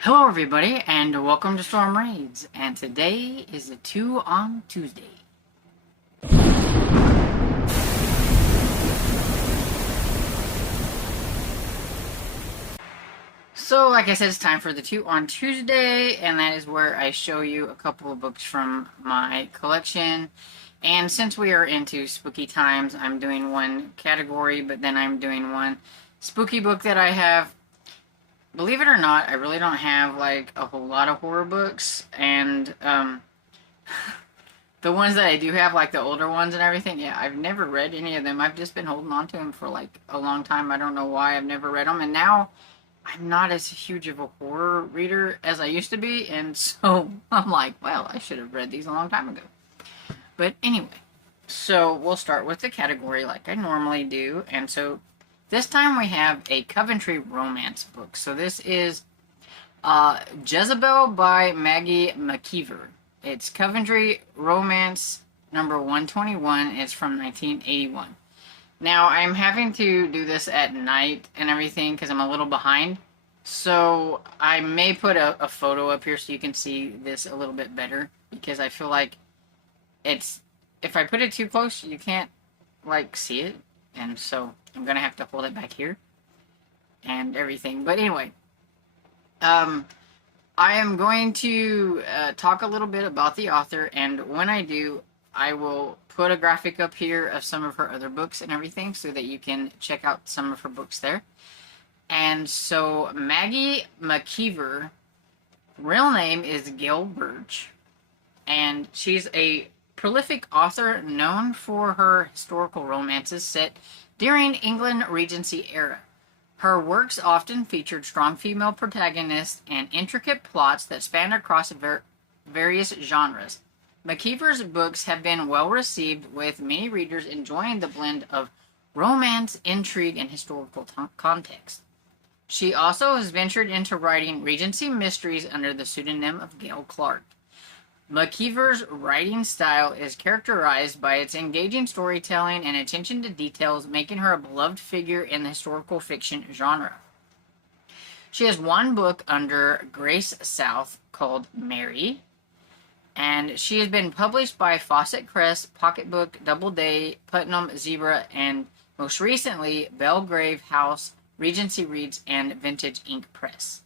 Hello everybody and welcome to Storm Raids, and today is a 2 on Tuesday. So like I said, it's time for the 2 on Tuesday, and that is where I show you a couple of books from my collection. And since we are into spooky times, I'm doing one category, but then I'm doing one spooky book that I have. Believe it or not, I really don't have like a whole lot of horror books, and the ones that I do have, like the older ones and everything, yeah, I've never read any of them. I've just been holding on to them for like a long time. I don't know why I've never read them, and now I'm not as huge of a horror reader as I used to be, and so I'm like, well, I should have read these a long time ago. But anyway, so we'll start with the category like I normally do, and so this time we have a Coventry romance book. So this is Jezebel by Maggie McKeever. It's Coventry Romance number 121. It's from 1981. Now, I'm having to do this at night and everything because I'm a little behind. So I may put a photo up here so you can see this a little bit better, because I feel like it's, if I put it too close, you can't like see it. And so I'm going to have to hold it back here and everything. But anyway, I am going to talk a little bit about the author, and when I do, I will put a graphic up here of some of her other books and everything so that you can check out some of her books there. And so Maggie McKeever, real name is Gail Birch, and she's a prolific author known for her historical romances set during England Regency era. Her works often featured strong female protagonists and intricate plots that span across various genres. McKeever's books have been well received, with many readers enjoying the blend of romance, intrigue, and historical context. She also has ventured into writing Regency mysteries under the pseudonym of Gail Clark. McKeever's writing style is characterized by its engaging storytelling and attention to details, making her a beloved figure in the historical fiction genre. She has one book under Grace South called Mary, and she has been published by Fawcett Press, Pocketbook, Doubleday, Putnam, Zebra, and most recently Belgrave House, Regency Reads, and Vintage Ink Press.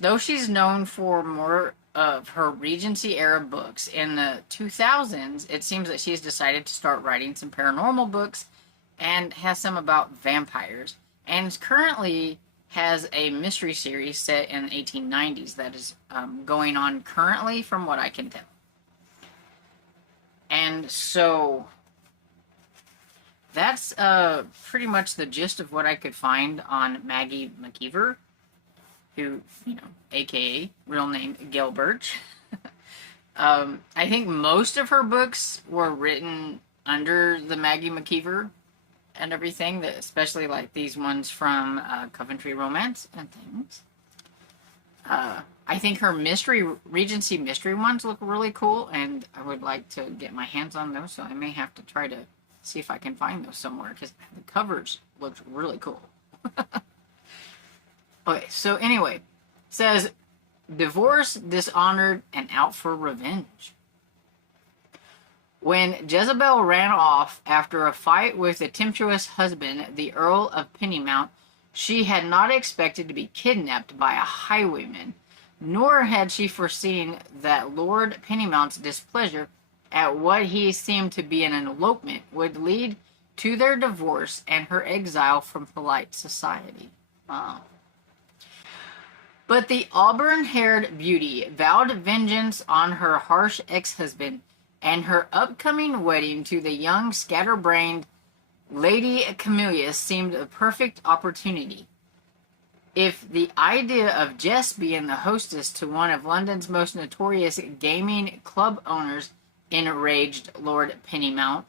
Though she's known for more of her Regency era books, in the 2000s, it seems that she's decided to start writing some paranormal books and has some about vampires, and currently has a mystery series set in the 1890s that is going on currently, from what I can tell. And so that's pretty much the gist of what I could find on Maggie McKeever, who, aka real name Gail Birch. I think most of her books were written under the Maggie McKeever and everything, especially like these ones from Coventry Romance and things. I think her Regency mystery ones look really cool, and I would like to get my hands on those, so I may have to try to see if I can find those somewhere, because the covers look really cool. Okay, so anyway, it says, divorced, dishonored, and out for revenge. When Jezebel ran off after a fight with a tempestuous husband, the Earl of Pennymount, she had not expected to be kidnapped by a highwayman, nor had she foreseen that Lord Pennymount's displeasure at what he seemed to be an elopement would lead to their divorce and her exile from polite society. Wow. But the auburn-haired beauty vowed vengeance on her harsh ex-husband, and her upcoming wedding to the young, scatterbrained Lady Camellia seemed a perfect opportunity. If the idea of Jess being the hostess to one of London's most notorious gaming club owners enraged Lord Pennymount,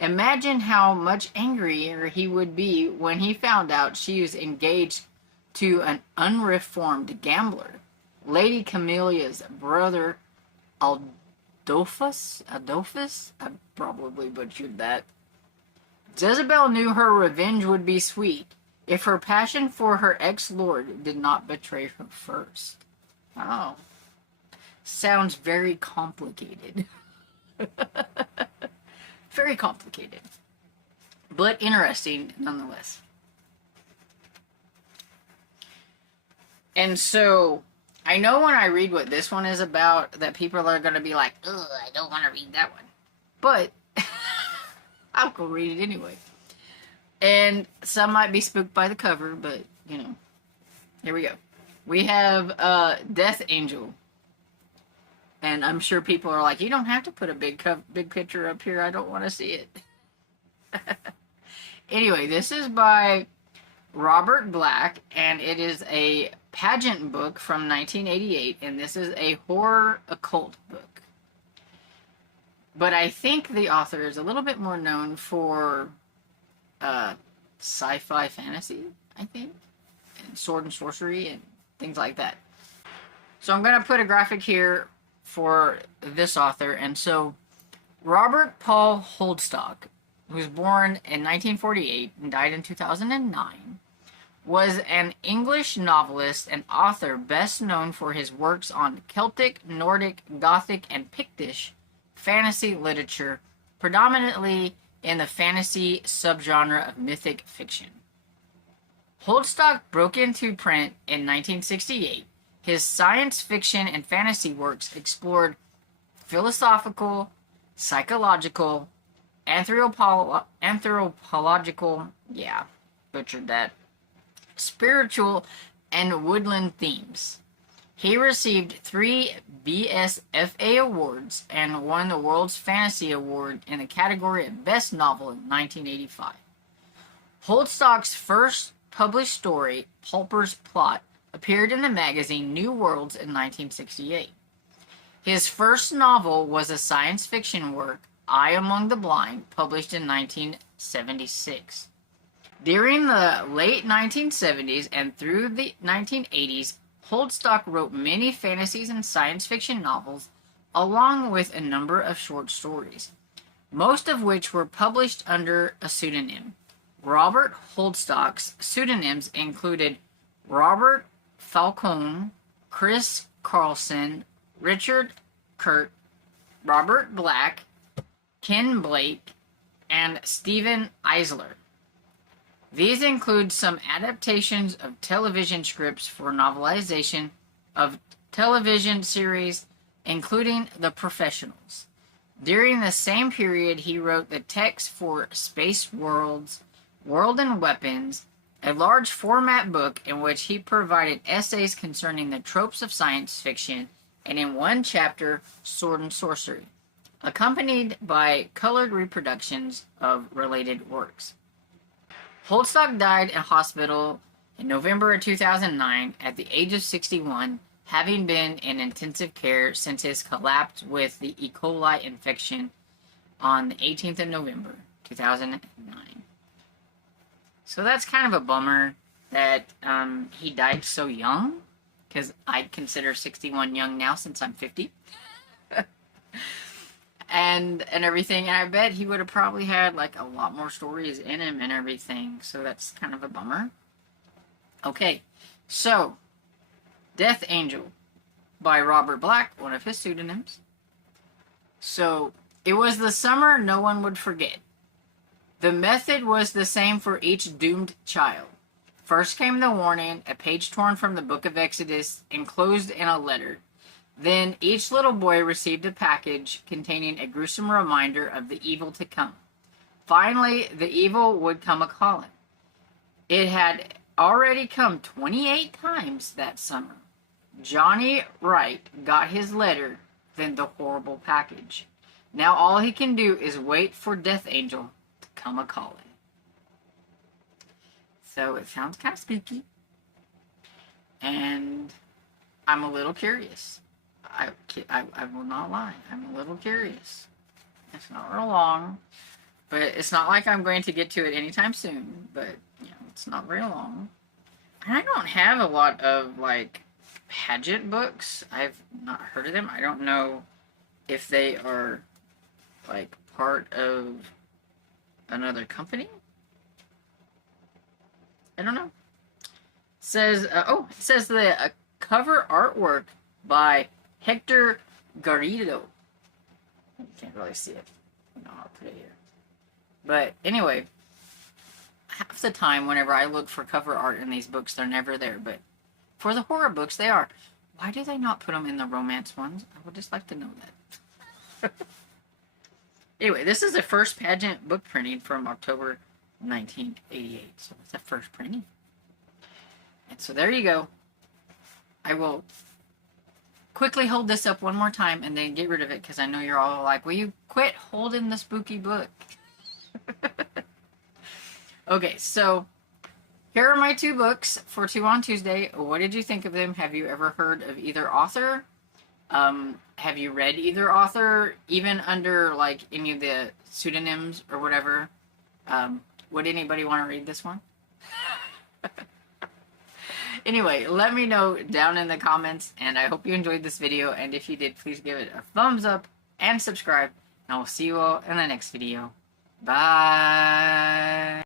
imagine how much angrier he would be when he found out she was engaged to an unreformed gambler, Lady Camelia's brother Adolphus? I probably butchered that. Jezebel knew her revenge would be sweet, if her passion for her ex-lord did not betray her first. Oh. Sounds very complicated. Very complicated. But interesting nonetheless. And so, I know when I read what this one is about that people are going to be like, ugh, I don't want to read that one. But, I'll go read it anyway. And some might be spooked by the cover, but, you know. Here we go. We have Death Angel. And I'm sure people are like, you don't have to put a big picture up here. I don't want to see it. Anyway, this is by Robert Black, and it is a pageant book from 1988, and this is a horror occult book. But I think the author is a little bit more known for sci-fi fantasy, I think, and sword and sorcery and things like that. So I'm going to put a graphic here for this author. And so Robert Paul Holdstock, who was born in 1948 and died in 2009, was an English novelist and author best known for his works on Celtic, Nordic, Gothic, and Pictish fantasy literature, predominantly in the fantasy subgenre of mythic fiction. Holdstock broke into print in 1968. His science fiction and fantasy works explored philosophical, psychological, anthropological, butchered that, spiritual, and woodland themes. He received 3 BSFA awards and won the World's Fantasy Award in the category of Best Novel in 1985. Holdstock's first published story, Pulper's Plot, appeared in the magazine New Worlds in 1968. His first novel was a science fiction work, I Among the Blind, published in 1976. During the late 1970s and through the 1980s, Holdstock wrote many fantasies and science fiction novels, along with a number of short stories, most of which were published under a pseudonym. Robert Holdstock's pseudonyms included Robert Falcone, Chris Carlson, Richard Kurt, Robert Black, Ken Blake, and Stephen Eisler. These include some adaptations of television scripts for novelization of television series, including The Professionals. During the same period, he wrote the text for Space Worlds, World and Weapons, a large format book in which he provided essays concerning the tropes of science fiction, and in one chapter, Sword and Sorcery, accompanied by colored reproductions of related works. Holdstock died in hospital in November of 2009 at the age of 61, having been in intensive care since his collapse with the E. coli infection on the 18th of November 2009. So that's kind of a bummer that he died so young, because I consider 61 young now since I'm 50. and everything, and I bet he would have probably had like a lot more stories in him and everything, so that's kind of a bummer. Okay, so Death Angel by Robert Black, one of his pseudonyms. So it was the summer no one would forget. The method was the same for each doomed child. First came the warning, a page torn from the book of Exodus, enclosed in a letter. Then each little boy received a package containing a gruesome reminder of the evil to come. Finally, the evil would come a-calling. It had already come 28 times that summer. Johnny Wright got his letter, then the horrible package. Now all he can do is wait for Death Angel to come a-calling. So it sounds kind of spooky. And I'm a little curious. I will not lie. I'm a little curious. It's not real long, but it's not like I'm going to get to it anytime soon, but, you know, it's not very long. And I don't have a lot of, like, pageant books. I've not heard of them. I don't know if they are, like, part of another company. I don't know. Says, it says the cover artwork by Hector Garrido. You can't really see it. No, I'll put it here. But anyway, half the time whenever I look for cover art in these books, they're never there. But for the horror books, they are. Why do they not put them in the romance ones? I would just like to know that. Anyway, this is the first pageant book printing from October 1988. So it's the first printing. And so there you go. I will quickly hold this up one more time and then get rid of it because I know you're all like, will you quit holding the spooky book? Okay, so here are my 2 books for 2 on Tuesday. What did you think of them? Have you ever heard of either author? Have you read either author, even under like any of the pseudonyms or whatever? Would anybody want to read this one? Anyway, let me know down in the comments, and I hope you enjoyed this video, and if you did, please give it a thumbs up and subscribe, and I will see you all in the next video. Bye!